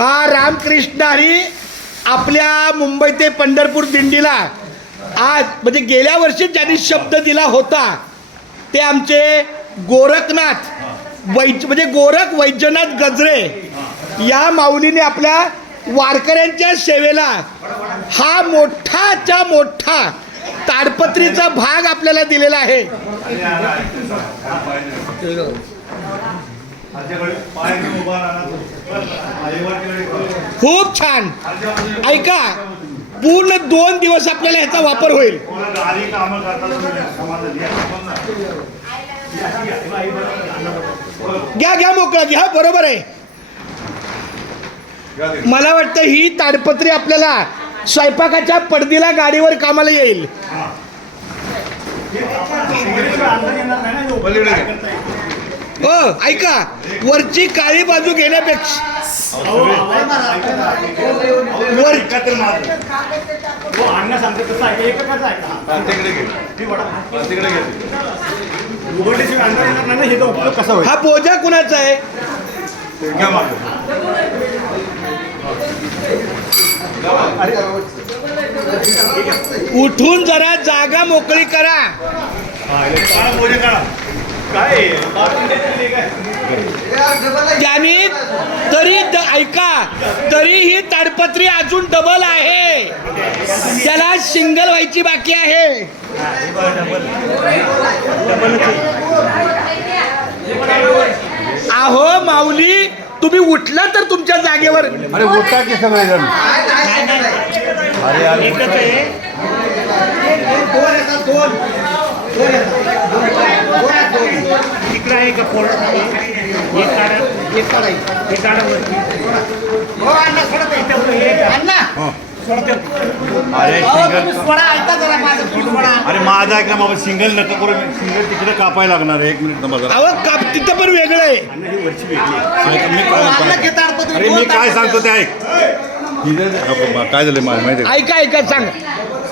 हा रामकृष्ण हरी आपल्या मुंबई ते पंढरपूर दिंडीला आज म्हणजे गेल्या वर्षी ज्यांनी शब्द दिला होता ते आमचे गोरखनाथ म्हणजे गोरख वैजनाथ गजरे या माऊलीने आपल्या वारकऱ्यांच्या सेवेला हा मोठाच्या मोठा ताडपत्रीचा भाग आपल्याला दिलेला आहे. खूप छान. ऐका, पूर्ण 2 दिवस आपल्याला ह्याचा वापर होईल. घ्या घ्या मोकळा घ्या. बरोबर आहे. मला वाटतं ही ताडपत्री आपल्याला स्वयंपाकाच्या पडदीला गाडीवर कामाला येईल. हो ऐका, वरची काळी बाजू घेण्यापेक्षा हा बोजा कुणाचा आहे? उठून जरा जागा मोकळी करा. त्यांनी तरी ऐका, तरी ही ताडपत्री अजून डबल आहे, त्याला सिंगल व्हायची बाकी आहे. अहो माऊली, तुम्ही उठला तर तुमच्या जागेवर. अरे उठा की सगळेजण. तिकडे आहे का फोड? अरे माझा ऐक ना बाबा, सिंगल नका करू. सिंगल तिकडे कापायला लागणार आहे. 1 मिनिट माझा. अहो काप, तिथं पण वेगळं आहे. अरे मी काय सांगतो ते ऐक. काय झालं मला माहिती आहे? ऐका ऐका सांग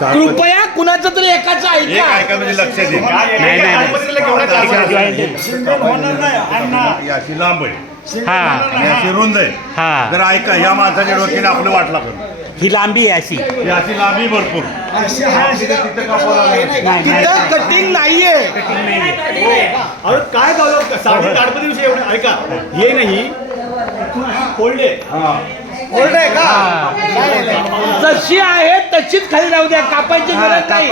कृपया, कुणाचं तरी एकाचं ऐका. ऐका म्हणजे लक्षात येईल. याची लांब आहे, याची रुंद आहे. जर ऐका, या माणसाच्या डोक्याने आपलं वाट लागलं. ही लांबी आहे अशी, याची लांबी भरपूर. तिथं कटिंग नाहीये. अरे काय झालं साधी ताडपत्री विषयी एवढं ऐका. हे नाही फोल्डे जशी आहे तशीच खाली राहू द्या, कापायची गरज नाही.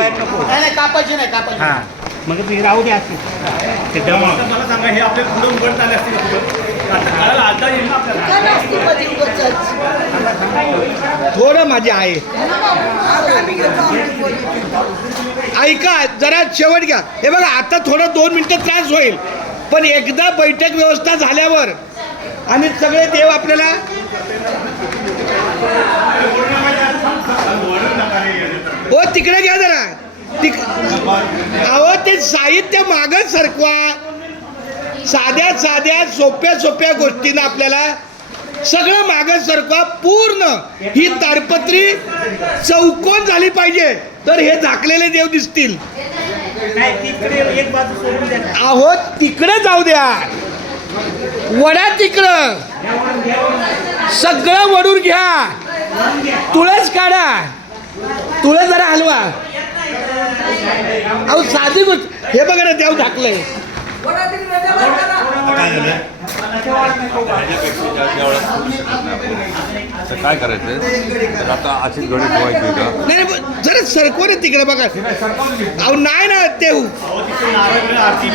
कापायची नाही. मग ती राहू द्या अशी. मला सांगा, हे आपल्या पुढे उघडता आले असतील आता कळायला आता येईल ना आपल्याला. थोडं माझे आहे. ऐका जरा शेवट घ्या. हे बघा, आता थोडं 2 मिनिटं त्रास होईल, पण एकदा बैठक व्यवस्था झाल्यावर आणि सगळे देव आपल्याला हो तिकडे घ्या जरा. अहो ते साहित्य मागच सरकवा. साध्या साध्या सोप्या सोप्या गोष्टींना आपल्याला सगळं मागच सरकवा. पूर्ण ही ताडपत्री चौकोन झाली पाहिजे, तर हे झाकलेले देव दिसतील. एक बाजू सोडून द्या. अहो तिकडे जाऊ द्या, वडा तिकडं सगळं वडून घ्या. तुळस काढा, तुळस जरा हलवा. अहो साधी गोष्ट. हे बघा ना, देव झाकलंय. काय करायचं तर आता अशी घडी ठेवायची का? नाही जरा सरकव रे तिकडे बघा. अहो नाही ना ते आरती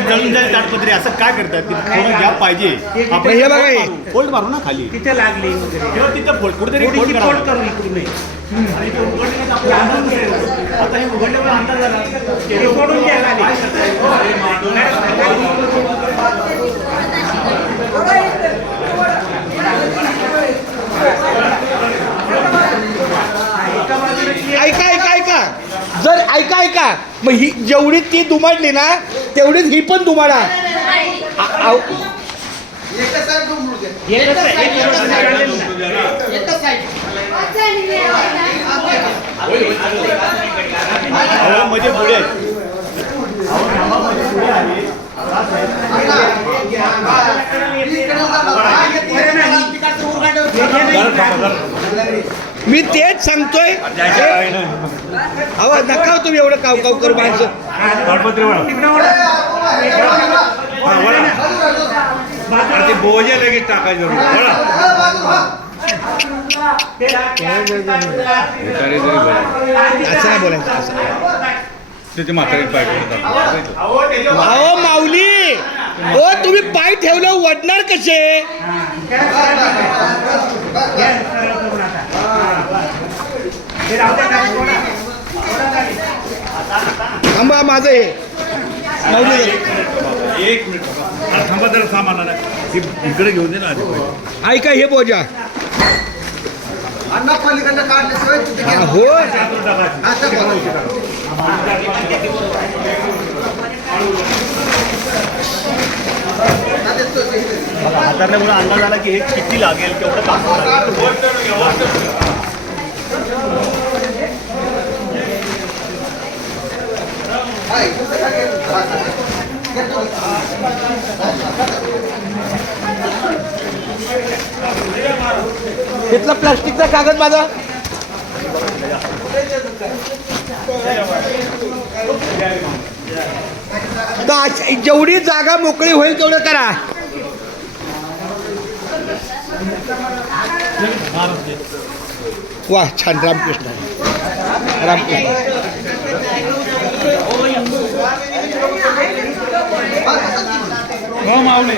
जळून जाईल ताडपत्री, असं काय करतात? थोडं गॅप पाहिजे. आपण हे बघा, हे फोल्ड मारू ना खाली. तिथे लागली वगैरे तेव्हा तिथं फोल्ड कुठेतरी फोल्ड फोल्ड करू इकडून. आणि ते उघडण्याचा आपला अंदाज नाही. आता हे उघडल्यावर अंदाज झाला ते सोडून द्या खाली. ऐका ऐका ऐका, जर ऐका मग ही जेवढी ती दुमाडली ना तेवढीच ही पण दुमाडा. म्हणजे पुढे मी तेच सांगतोय. अहो नका हो तुम्ही एवढं काव काव करू माणसं. गणपती वळा. हा, वळा. अरे ते बोजे लगेच टाकायचं वळा. असं नाही बोलायचं असं. त्याचे म्हातारी पाहिजे अहो माऊली हो तुम्ही पाय ठेवलं वडणार कसे. थांबा माझं हे माऊली एक मिनिट थांबा जरा सामान आणा. हे इकडे घेऊन दे ना आधी पहिले. ऐका हे बोजा. हो हाताळण्यामुळे अंदाज आला की हे किती लागेल केवढं कापूर लागेल. तिथला प्लास्टिकचा कागद माझा. जेवढी जागा मोकळी होईल तेवढं करा. वा छान. रामकृष्ण रामकृष्ण. हो माऊली